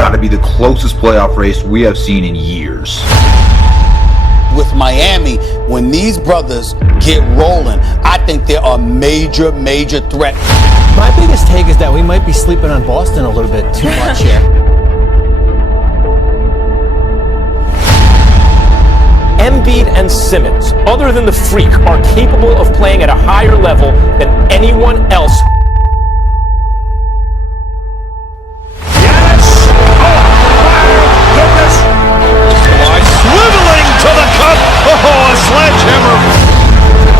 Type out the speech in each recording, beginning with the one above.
got to be the closest playoff race we have seen in years. With Miami, when these brothers get rolling, I think they're a major, major threat. My biggest take is that we might be sleeping on Boston a little bit too much here. Embiid and Simmons, other than the freak, are capable of playing at a higher level than anyone else. Yes! Oh, my goodness! Why swiveling to the cup? Oh, a sledgehammer!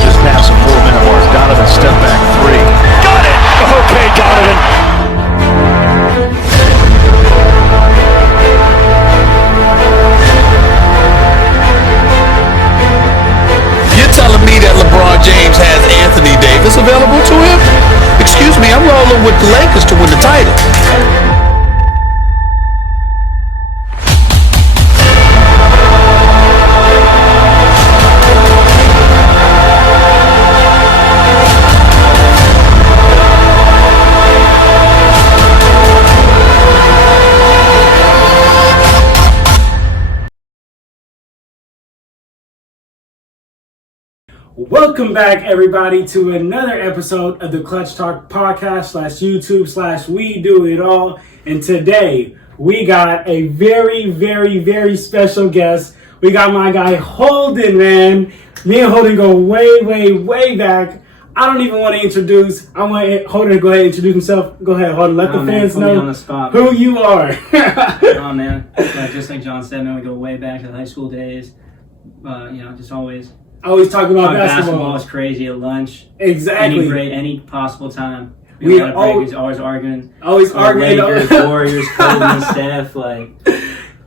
Just past the 4-minute mark. Donovan step back three. Got it! Okay, Donovan. You're telling me that LeBron James has Anthony Davis available to him? Excuse me, I'm rolling with the Lakers to win the title. Welcome back, everybody, to another episode of the Clutch Talk podcast /YouTube /We Do It All. And today we got a very, very, very special guest. We got my guy Holden, man. Me and Holden go way, way, way back. I don't even want to introduce. I want Holden to go ahead and introduce himself. Go ahead, Holden. Let the fans know on the spot, who you are. Oh, man. Just like John said, man, we go way back to the high school days. Just always talking about basketball. Is crazy at lunch. Exactly. Any possible time. We are always arguing. Always arguing. Lakers, Warriors, Holden and Steph,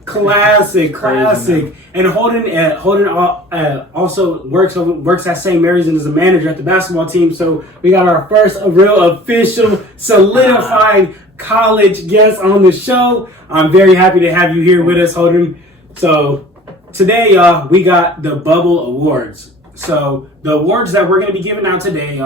Classic. And Holden also works at St. Mary's and is a manager at the basketball team. So we got our first real official solidified college guest on the show. I'm very happy to have you here with us, Holden. So today, we got the Bubble Awards. So the awards that we're going to be giving out today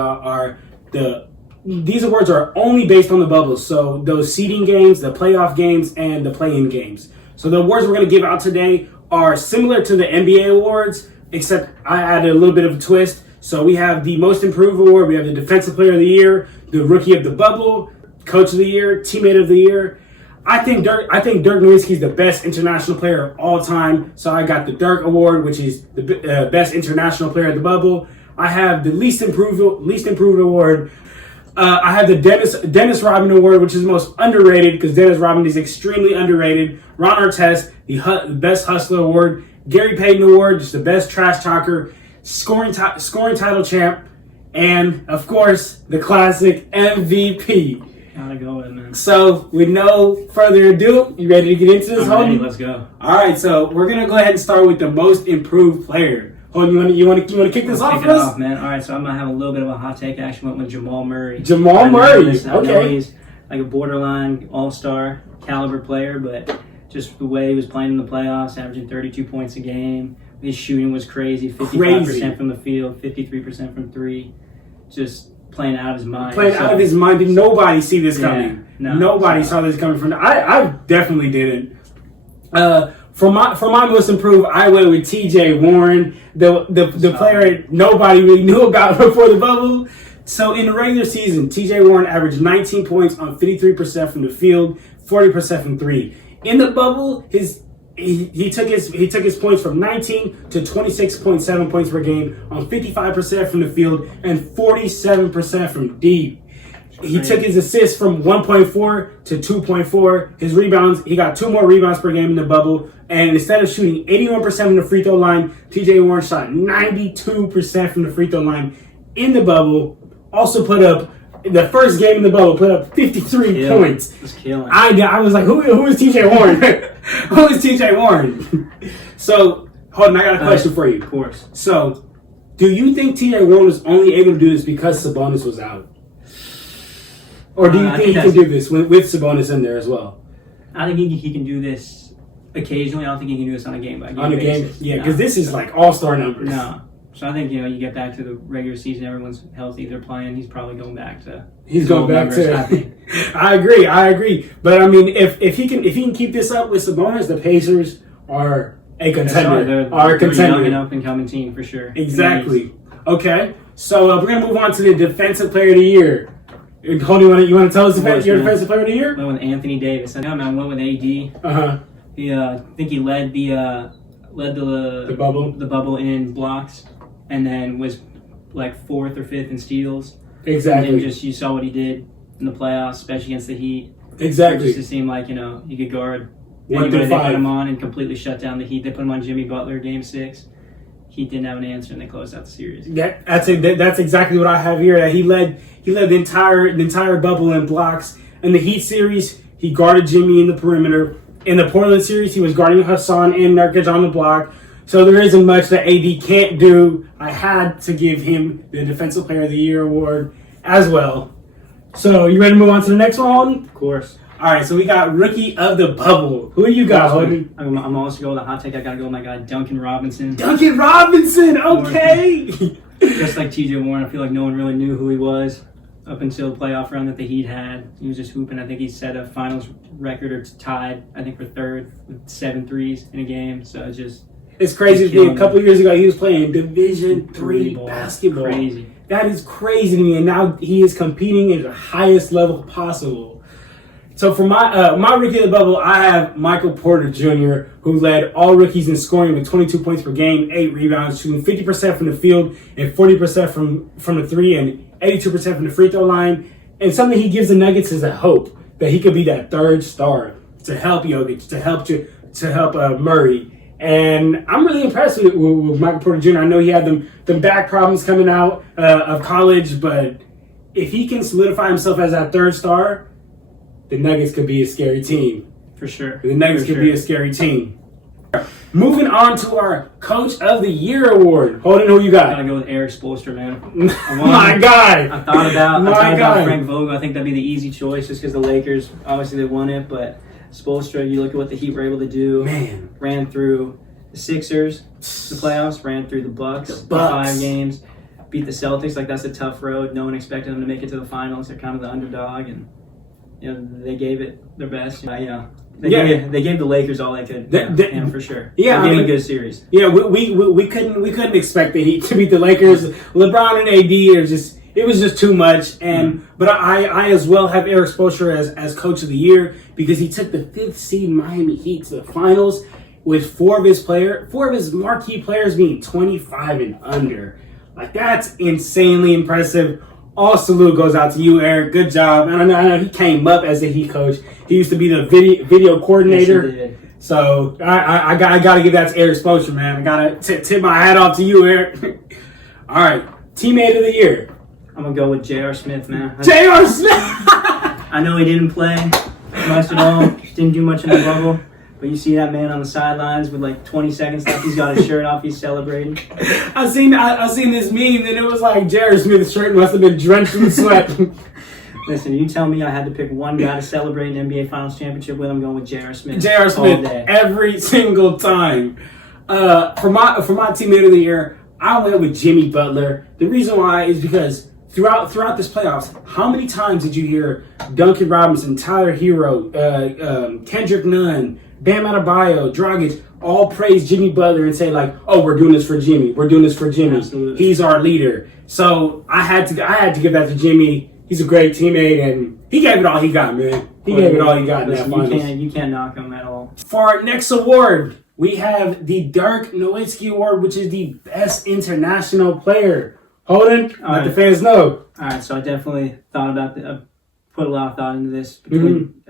these awards are only based on the bubble. So those seeding games, the playoff games, and the play-in games. So the awards we're going to give out today are similar to the NBA awards, except I added a little bit of a twist. So we have the Most Improved Award, we have the Defensive Player of the Year, the Rookie of the Bubble, Coach of the Year, Teammate of the Year. I think Dirk Nowitzki is the best international player of all time. So I got the Dirk Award, which is the best international player of the bubble. I have the least improved award. I have the Dennis Rodman Award, which is the most underrated because Dennis Rodman is extremely underrated. Ron Artest, the best hustler award. Gary Payton Award, just the best trash talker. Scoring title champ, and of course the classic MVP. Gotta go with, man. So, with no further ado, you ready to get into this, Holden? Ready, let's go. All right, so we're gonna go ahead and start with the Most Improved Player. Holden, you want to kick this off for us? Man. All right, so I'm gonna have a little bit of a hot take. I actually went with Jamal Murray. I know he's like a borderline all-star caliber player, but just the way he was playing in the playoffs, averaging 32 points a game. His shooting was crazy. 55% from the field, 53% from three. Just playing out of his mind. Out of his mind. Did nobody see this coming? No. Nobody saw this coming from. I definitely didn't. For my Most Improved, I went with T.J. Warren, the player nobody really knew about before the bubble. So in the regular season, T.J. Warren averaged 19 points on 53% from the field, 40% from three. In the bubble, he took his points from 19 to 26.7 points per game on 55% from the field and 47% from deep. He took his assists from 1.4 to 2.4. His rebounds, he got 2 more rebounds per game in the bubble. And instead of shooting 81% from the free throw line, TJ Warren shot 92% from the free throw line in the bubble. Also put up, the first game in the bubble, put up 53 points. That's killing. I was like, who is TJ Warren? Who is TJ Warren? So, Holden, I got a question for you. Of course. So, do you think TJ Warren was only able to do this because Sabonis was out? Or do you think he can do this with Sabonis in there as well? I think he can do this occasionally. I don't think he can do this on a game-by-game on a basis. game, yeah, because this is like all-star numbers. No. So I think, you get back to the regular season, everyone's healthy, they're playing. He's probably going back to. He's going back to. I agree. But I mean, if he can keep this up with Sabonis, the Pacers are a contender. They're a young and up and coming team for sure. Exactly. Okay, so we're gonna move on to the Defensive Player of the Year. Holden, you want to tell us your Defensive Player of the Year? I went with Anthony Davis. I went with AD. He, I think he led the bubble in blocks, and then was like 4th or 5th in steals. Exactly. And then you saw what he did in the playoffs, especially against the Heat. Exactly. It just seemed like he could guard 1 anybody through they 5. put him on and completely shut down the Heat. They put him on Jimmy Butler Game 6. He didn't have an answer, and they closed out the series. That's exactly what I have here. That he led the entire bubble in blocks. In the Heat series, he guarded Jimmy in the perimeter. In the Portland series, he was guarding Hassan and Nurkic on the block. So there isn't much that AD can't do. I had to give him the Defensive Player of the Year award as well. So you ready to move on to the next one, Holden? Of course. All right, so we got Rookie of the Bubble. Who do you got, Holden? I'm also going with a hot take. I got to go with my guy, Duncan Robinson. Duncan Robinson, okay. Just like TJ Warren, I feel like no one really knew who he was up until the playoff run that the Heat had. He was just hooping. I think he set a finals record or tied, I think, for 3rd with 7 threes in a game. So it's crazy to me. A couple of years ago, he was playing Division III basketball. Crazy. That is crazy to me. And now he is competing at the highest level possible. So for my Rookie of the Bubble, I have Michael Porter Jr., who led all rookies in scoring with 22 points per game, 8 rebounds, shooting 50% from the field and 40% from the 3 and 82% from the free throw line. And something he gives the Nuggets is a hope that he could be that 3rd star to help Jokic, to help Murray. And I'm really impressed with Michael Porter Jr. I know he had them back problems coming out of college, but if he can solidify himself as that 3rd star, the Nuggets could be a scary team. For sure. The Nuggets could be a scary team. Moving on to our Coach of the Year award. Holden, who you got? I gotta go with Eric Spoelstra, man. My guy. I thought about Frank Vogel. I think that'd be the easy choice just because the Lakers, obviously they won it, but Spoelstra, you look at what the Heat were able to do. Man. Ran through the Sixers, the playoffs, ran through the Bucks. 5 games, beat the Celtics. Like, that's a tough road. No one expected them to make it to the finals. They're kind of the underdog, and they gave it their best. They gave the Lakers all they could, for sure. Yeah, they gave a good series. Yeah, we couldn't expect the Heat to beat the Lakers. LeBron and AD it was just too much. But I as well have Eric Spoelstra as Coach of the Year because he took the 5th seed Miami Heat to the finals with 4 of his marquee players being 25 and under. Like, that's insanely impressive. All salute goes out to you, Eric. Good job. And I know he came up as a Heat coach. He used to be the video coordinator. Yes, he did. So I got to give that to Eric Spoelstra, man. I got to tip my hat off to you, Eric. All right, Teammate of the Year. I'm gonna go with J.R. Smith, man. J.R. Smith. I know he didn't play much at all. Didn't do much in the bubble. But you see that man on the sidelines with like 20 seconds left. He's got his shirt off. He's celebrating. I seen this meme, and it was like J.R. Smith's shirt must have been drenched in sweat. Listen, you tell me I had to pick one guy to celebrate an NBA Finals championship with. I'm going with J.R. Smith. J.R. Smith every single time. For my Teammate of the Year, I went with Jimmy Butler. The reason why is because throughout this playoffs, how many times did you hear Duncan Robinson, Tyler Hero, Kendrick Nunn, Bam Adebayo, Dragic all praise Jimmy Butler and say like, "Oh, we're doing this for Jimmy. We're doing this for Jimmy. Absolutely. He's our leader." So I had to give that to Jimmy. He's a great teammate, and he gave it all he got, man. He gave it all he got in that finals. You can't knock him at all. For our next award, we have the Dirk Nowitzki Award, which is the best international player. Holden, let the fans know. All right, so I definitely thought about put a lot of thought into this between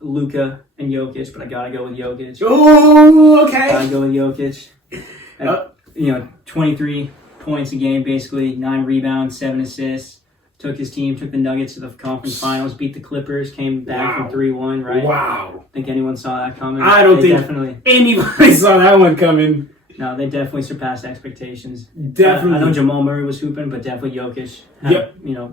Luka and Jokic, but I gotta go with Jokic. Oh, okay. Gotta go with Jokic. 23 points a game, basically 9 rebounds, 7 assists. Took the Nuggets to the conference finals, beat the Clippers, came back from 3-1, right? Wow. Think anyone saw that coming? I don't think anybody saw that one coming. No, they definitely surpassed expectations. Definitely. I know Jamal Murray was hooping, but definitely Jokic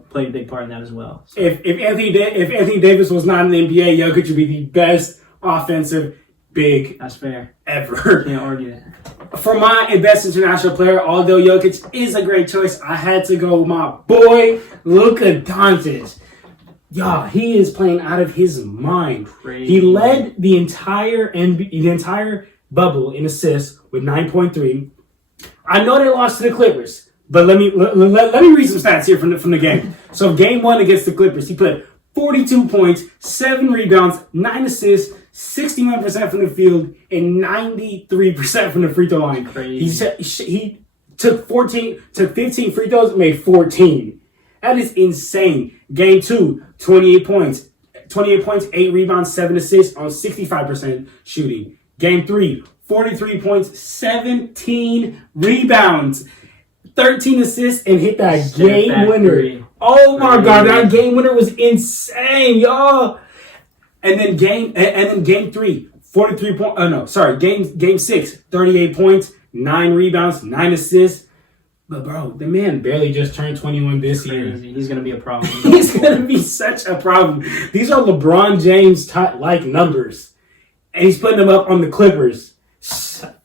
played a big part in that as well. So. If Anthony Davis was not in the NBA, Jokic would be the best offensive big That's fair. ever. Can't argue that. For my best international player, although Jokic is a great choice, I had to go with my boy, Luka Doncic. Y'all, he is playing out of his mind. Crazy. He led the entire bubble in assists with 9.3. I know they lost to the Clippers, but let me read some stats here from the game. So game 1 against the Clippers, he put 42 points, 7 rebounds, 9 assists, 61% from the field, and 93% from the free throw line. Crazy. He took 15 free throws and made 14. That is insane. Game 2, 28 points, 8 rebounds, 7 assists on 65% shooting. Game 3, 43 points, 17 rebounds, 13 assists, and hit that game winner. 3. Oh my God, that game winner was insane, y'all. And then game 3, 43 points. Game 6, 38 points, 9 rebounds, 9 assists. But bro, the man barely just turned 21 this year. He's gonna be a problem. He's gonna be such a problem. These are LeBron James like numbers, and he's putting them up on the Clippers.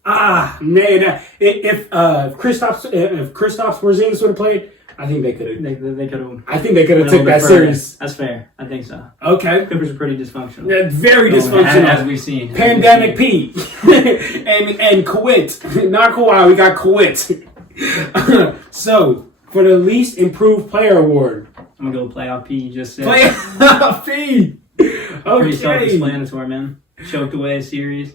Man, if Kristaps Porzingis would have played, I think they could have. They could have. I think they could have took that series. That's fair. I think so. Okay. Clippers are pretty dysfunctional. Yeah, very dysfunctional, as we've seen. Pandemic Pete and Kawhi, not Kawhi. We got Kawhi. So for the least improved player award, I'm gonna go playoff P. You just said playoff P. pretty Okay. self-explanatory, man. Choked away a series.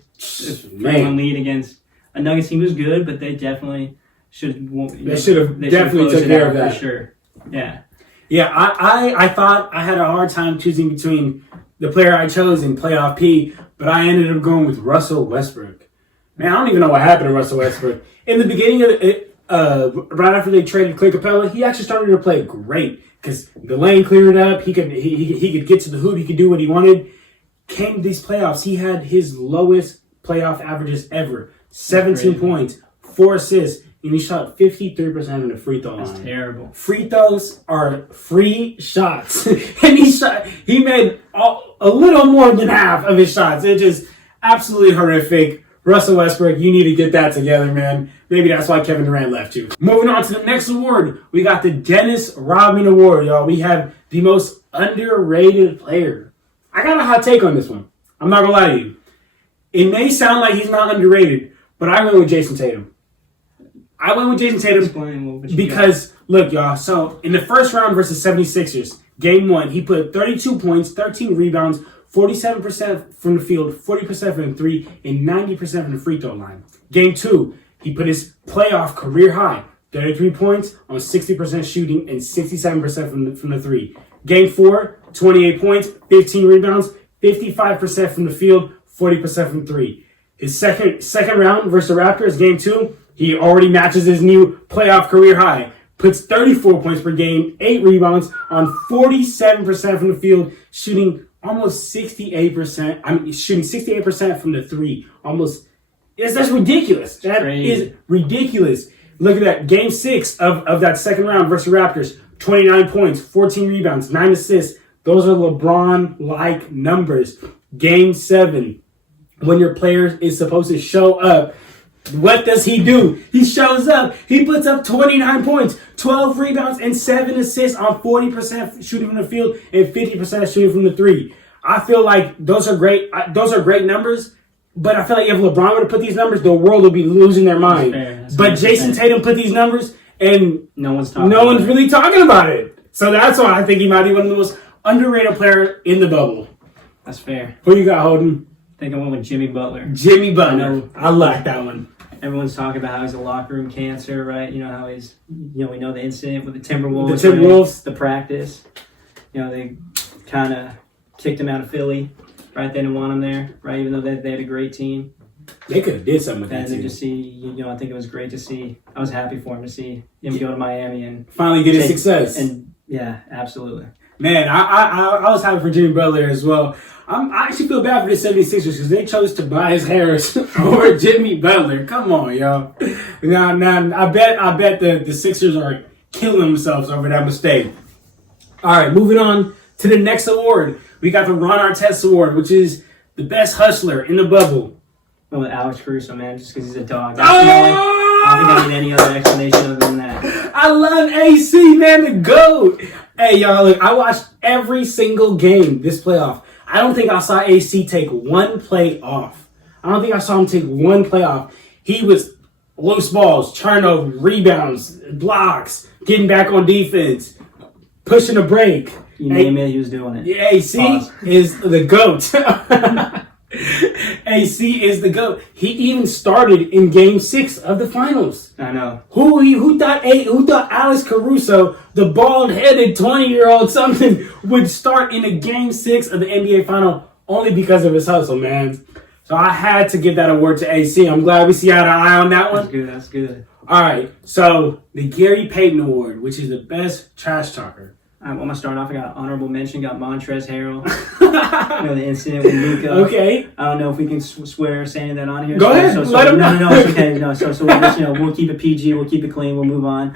Man. 3-1 lead against a Nuggets team was good, but they definitely should. They should have definitely took care of that for sure. Yeah. Yeah, I thought I had a hard time choosing between the player I chose in playoff P, but I ended up going with Russell Westbrook. Man, I don't even know what happened to Russell Westbrook. In the beginning of it, right after they traded Clint Capella, he actually started to play great because the lane cleared up. He could get to the hoop. He could do what he wanted. Came to these playoffs, he had his lowest playoff averages ever: 17 points, 4 assists, and he shot 53% of the free throw line. That's terrible. Free throws are free shots, and he made a little more than half of his shots. It's just absolutely horrific. Russell Westbrook, you need to get that together, man. Maybe that's why Kevin Durant left you. Moving on to the next award, we got the Dennis Rodman Award, y'all. We have the most underrated player. I got a hot take on this one. I'm not gonna lie to you. It may sound like he's not underrated, but I went with Jason Tatum. Because, look, y'all, so in the first round versus 76ers, game 1, he put 32 points, 13 rebounds, 47% from the field, 40% from the 3, and 90% from the free throw line. Game 2, he put his playoff career high, 33 points on 60% shooting and 67% from the 3. Game 4, 28 points, 15 rebounds, 55% from the field, 40% from 3. His second round versus the Raptors, game 2, he already matches his new playoff career high. Puts 34 points per game, 8 rebounds on 47% from the field, shooting almost 68%. Shooting 68% from the 3. That's ridiculous. That is ridiculous. Look at that. Game 6 of that second round versus the Raptors. 29 points, 14 rebounds, 9 assists. Those are LeBron-like numbers. Game 7, when your player is supposed to show up, what does he do? He shows up. He puts up 29 points, 12 rebounds, and 7 assists on 40% shooting from the field and 50% shooting from the 3. I feel like those are great. Those are great numbers. But I feel like if LeBron were to put these numbers, the world would be losing their mind. But Jason Tatum put these numbers, and no one's really talking about it. So that's why I think he might be one of the most underrated players in the bubble. That's fair. Who you got, Holden? I think I went with Jimmy Butler. Jimmy Butler. I like that one. Everyone's talking about how he's a locker room cancer, right? You know how he's, we know the incident with the Timberwolves. The Timberwolves. The practice. they kind of kicked him out of Philly, right? They didn't want him there, right? Even though they had a great team. They could have did something with that team. And just see, I think it was great to see. I was happy for him to see him go to Miami and finally get his success. And yeah, absolutely. Man, I was happy for Jimmy Butler as well. I actually feel bad for the 76ers because they chose Tobias Harris over Jimmy Butler. Come on, y'all. Now, I bet the Sixers are killing themselves over that mistake. All right, moving on to the next award. We got the Ron Artest Award, which is the best hustler in the bubble. With Alex Caruso, man, just because he's a dog. That's the only, I don't think I need any other explanation other than that. I love AC, man, the GOAT. Hey, y'all, look, I watched every single game this playoff. I don't think I saw AC take one play off. I don't think I saw him take one play off. He was loose balls, turnover, rebounds, blocks, getting back on defense, pushing a break. You name it, he was doing it. Yeah, AC is the GOAT. AC is the GOAT. He even started in Game 6 of the finals. I know. Who thought Alex Caruso, the bald-headed 20-year-old something, would start in a Game 6 of the NBA final only because of his hustle, man? So I had to give that award to AC. I'm glad we see eye to eye on that one. That's good. All right, so the Gary Payton Award, which is the best trash talker. I'm going to start off. I got honorable mention. Got Montrezl Harrell. The incident with Luka. Okay. I don't know if we can swear saying that on here. Go ahead. Let him know. No, it's okay. No, so we'll just, we'll keep it PG. We'll keep it clean. We'll move on.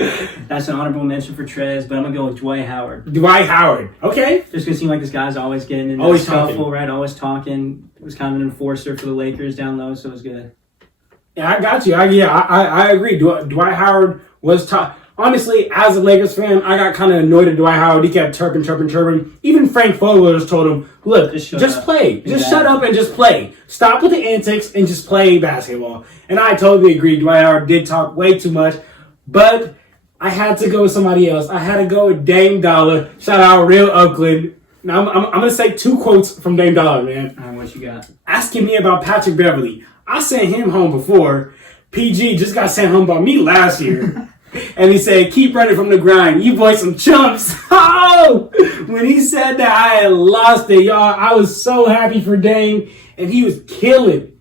That's an honorable mention for Trez, but I'm going to go with Dwight Howard. Dwight Howard. Okay. Just because it seemed like this guy's always getting in always scuffle, talking. right? Always talking. It was kind of an enforcer for the Lakers down low, so it was good. Yeah, I got you. I agree. Dwight Howard was top. Honestly, as a Lakers fan, I got kind of annoyed at Dwight Howard. He kept chirping. Even Frank Vogel just told him, look, just play. Just shut up and just play. Stop with the antics and just play basketball. And I totally agree. Dwight Howard did talk way too much. But I had to go with somebody else. I had to go with Dame Dollar. Shout out Real Oakland. Now, I'm going to say 2 quotes from Dame Dollar, man. All right, what you got? Asking me about Patrick Beverly. I sent him home before. PG just got sent home by me last year. And he said, keep running from the grind. You boys some chumps. Oh! When he said that, I had lost it, y'all. I was so happy for Dame. And he was killing.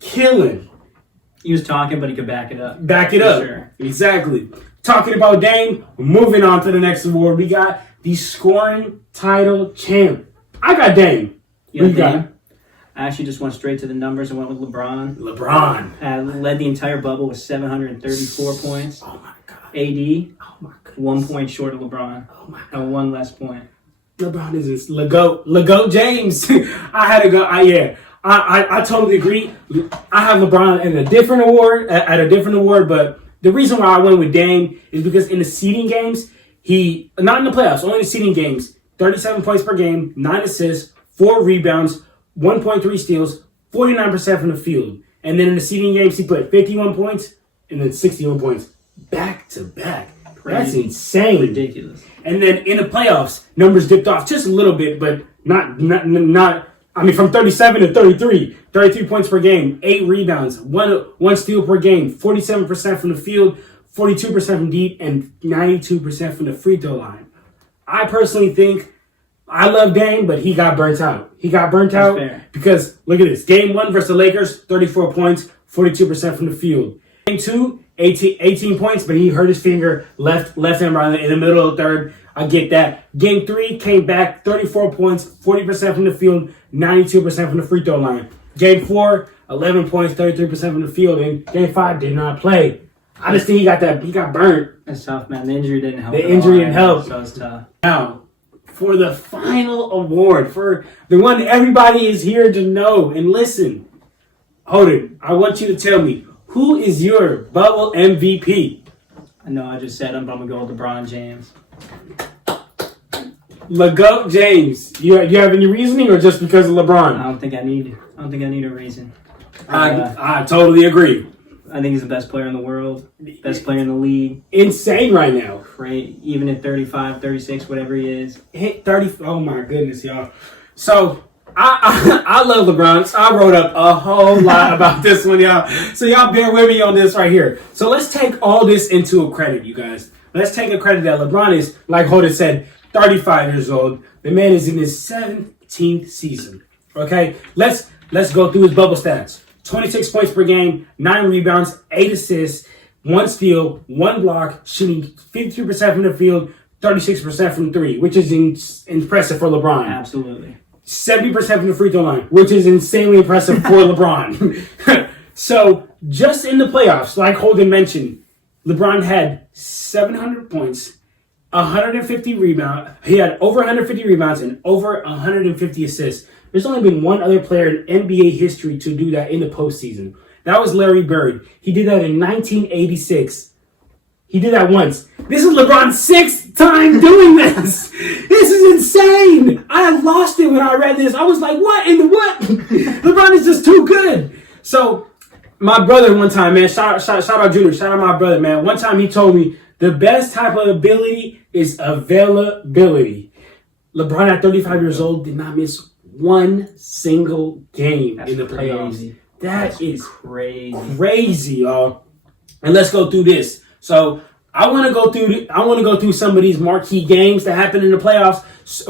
He was talking, but he could back it up. Back it up. Sure. Exactly. Talking about Dame, moving on to the next award. We got the scoring title champ. I got Dame. You got Dame? I actually just went straight to the numbers and went with LeBron. Led the entire bubble with 734 points. Oh, my God. AD, Oh, my goodness. 1 point short of LeBron. Oh, my God. And 1 less point. LeBron is LeGoat James. I had to go. I totally agree. I have LeBron in a different award, but the reason why I went with Dame is because in the seeding games, not in the playoffs, only in the seeding games, 37 points per game, 9 assists, 4 rebounds, 1.3 steals, 49% from the field. And then in the seeding games, he put 51 points and then 61 points back to back. That's insane. Ridiculous. And then in the playoffs, numbers dipped off just a little bit, but not. I mean, from 37 to 33. 33 points per game, 8 rebounds, one steal per game, 47% from the field, 42% from deep, and 92% from the free throw line. I personally think I love Dame, but he got burnt out. Fair. Because, look at this. Game 1 versus the Lakers, 34 points, 42% from the field. Game 2, 18 points, but he hurt his finger, left him right in the middle of the third. I get that. Game 3 came back, 34 points, 40% from the field, 92% from the free throw line. Game 4, 11 points, 33% from the field, and Game 5 did not play. I just think he got burnt. That's tough, man. The injury didn't help. So it's tough. Now, for the final award, for the one everybody is here to know and listen, Holden, I want you to tell me, who is your bubble MVP? I know I just said him, but I'm going to go with LeBron James. LeGoat James. You have any reasoning or just because of LeBron? I don't think I need a reason. I totally agree. I think he's the best player in the world, best player in the league. Insane right now. Great, even at 35, 36, whatever he is. Hit 30. Oh my goodness, y'all. So I love LeBron. So I wrote up a whole lot about this one, y'all. So y'all bear with me on this right here. So let's take all this into a credit, you guys. Let's take a credit that LeBron is, like Holden said, 35 years old. The man is in his 17th season. Okay, let's go through his bubble stats. 26 points per game, 9 rebounds, 8 assists, 1 steal, 1 block, shooting 52% from the field, 36% from 3, which is impressive for LeBron. Absolutely. 70% from the free throw line, which is insanely impressive for LeBron. So, just in the playoffs, like Holden mentioned, LeBron had 700 points, 150 rebounds. He had over 150 rebounds and over 150 assists. There's only been one other player in NBA history to do that in the postseason. That was Larry Bird. He did that in 1986. He did that once. This is LeBron's 6th time doing this. This is insane. I lost it when I read this. I was like, what in the what? LeBron is just too good. So my brother one time, man, shout out Junior, shout out my brother, man. One time he told me the best type of ability is availability. LeBron at 35 years old did not miss one single game in the playoffs. That's crazy, y'all. And let's go through this. So I want to go through some of these marquee games that happened in the playoffs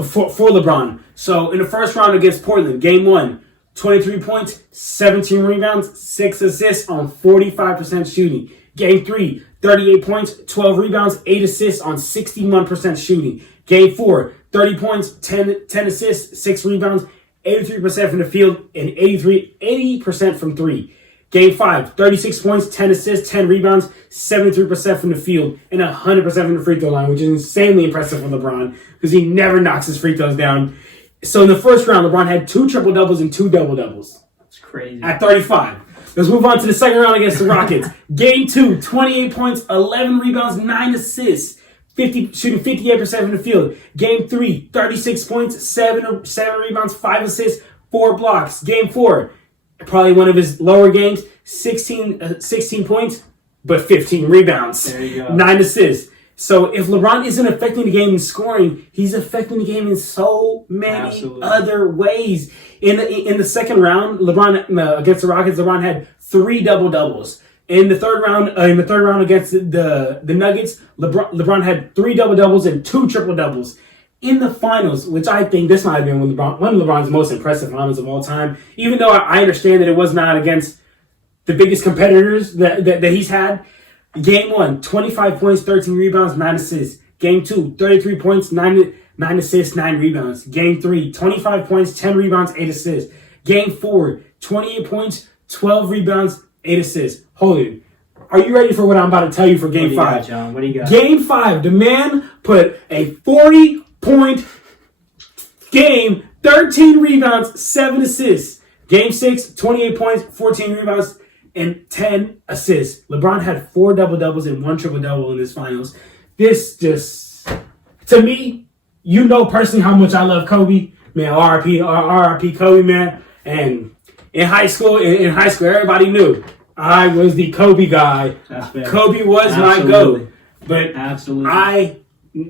for LeBron. So in the first round against Portland, game 1, 23 points, 17 rebounds, 6 assists on 45% shooting. Game 3, 38 points, 12 rebounds, 8 assists on 61% shooting. Game 4, 30 points, 10 assists, 6 rebounds, 83% from the field, and 80% from 3. Game 5, 36 points, 10 assists, 10 rebounds, 73% from the field, and 100% from the free throw line, which is insanely impressive for LeBron because he never knocks his free throws down. So in the first round, LeBron had 2 triple-doubles and 2 double-doubles. That's crazy. At 35. Let's move on to the second round against the Rockets. Game 2, 28 points, 11 rebounds, 9 assists, shooting 58% from the field. Game 3, 36 points, 7 rebounds, 5 assists, 4 blocks. Game 4, probably one of his lower games, 16 points, but 15 rebounds. There you go. 9 assists. So if LeBron isn't affecting the game in scoring, he's affecting the game in so many other ways. In the second round, LeBron against the Rockets, LeBron had 3 double-doubles. In the third round against the Nuggets, LeBron had 3 double-doubles and 2 triple-doubles. In the finals, which I think this might have been one of LeBron's most impressive finals of all time, even though I understand that it was not against the biggest competitors that he's had. Game 1, 25 points, 13 rebounds, 9 assists. Game 2, 33 points, 9 assists, 9 rebounds. Game 3, 25 points, 10 rebounds, 8 assists. Game 4, 28 points, 12 rebounds, 8 assists. Holden, are you ready for what I'm about to tell you for Game 5? Got, John? What do you got? Game 5, the man put a 40-point game, 13 rebounds, 7 assists. Game 6, 28 points, 14 rebounds, and 10 assists. LeBron had 4 double-doubles and 1 triple-double in his finals. This just, to me, you know personally how much I love Kobe. Man, RIP Kobe, man. And in high school, everybody knew I was the Kobe guy. Kobe was my GOAT. But I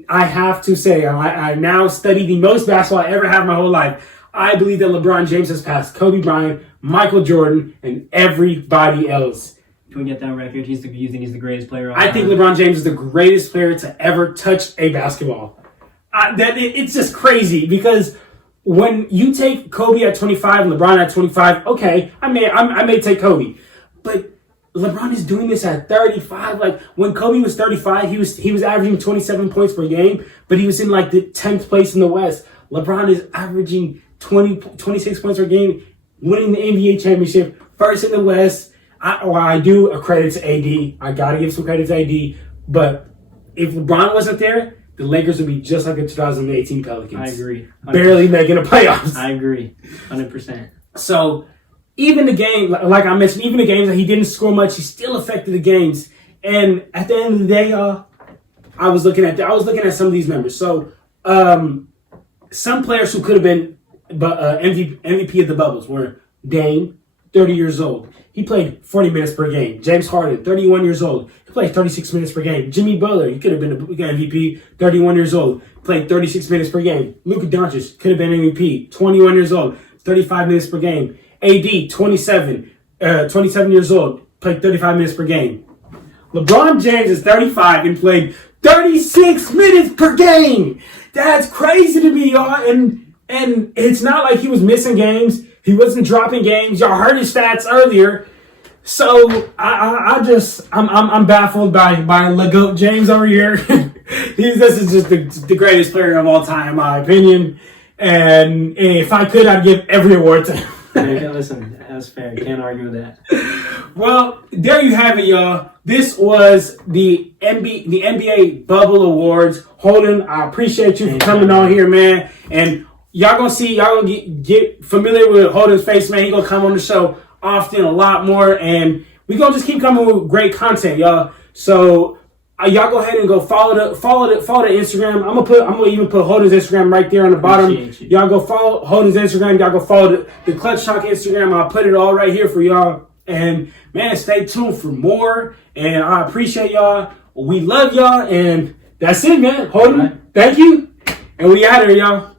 have to say, I now study the most basketball I ever have my whole life. I believe that LeBron James has passed Kobe Bryant, Michael Jordan, and everybody else. Can we get that record? You think he's the greatest player of all I time? think LeBron James is the greatest player to ever touch a basketball. It's just crazy because when you take Kobe at 25 and LeBron at 25, okay, I may take Kobe. But LeBron is doing this at 35. Like when Kobe was 35, he was averaging 27 points per game, but he was in like the 10th place in the West. LeBron is averaging 26 points per game, winning the NBA championship, first in the West. I do a credit to AD. I got to give some credit to AD. But if LeBron wasn't there, the Lakers would be just like the 2018 Pelicans. I agree. 100%. Barely making the playoffs. I agree. 100%. So even the game, like I mentioned, even the games that he didn't score much, he still affected the games. And at the end of the day, I was looking at some of these numbers. So some players who could have been MVP of the bubbles were Dame, 30 years old. He played 40 minutes per game. James Harden, 31 years old. He played 36 minutes per game. Jimmy Butler, he could have been an MVP, 31 years old. Played 36 minutes per game. Luka Doncic could have been MVP, 21 years old, 35 minutes per game. AD, 27 years old, played 35 minutes per game. LeBron James is 35 and played 36 minutes per game. That's crazy to me, y'all. And it's not like he was missing games. He wasn't dropping games. Y'all heard his stats earlier. So I'm baffled by LeGoat James over here. This is just the greatest player of all time, in my opinion. And if I could, I'd give every award to him. Listen, that's fair. Can't argue with that. Well, there you have it, y'all. This was the NBA Bubble Awards. Holden, I appreciate you for coming on here, man. And y'all gonna get familiar with Holden's face, man. He gonna come on the show often, a lot more, and we gonna just keep coming with great content, y'all. So y'all go ahead and go follow the Instagram. I'm gonna even put Holden's Instagram right there on the bottom. Y'all go follow Holden's Instagram. Y'all go follow the Clutch Talk Instagram. I'll put it all right here for y'all. And man, stay tuned for more. And I appreciate y'all. We love y'all. And that's it, man. Holden, thank you. And we out here, y'all.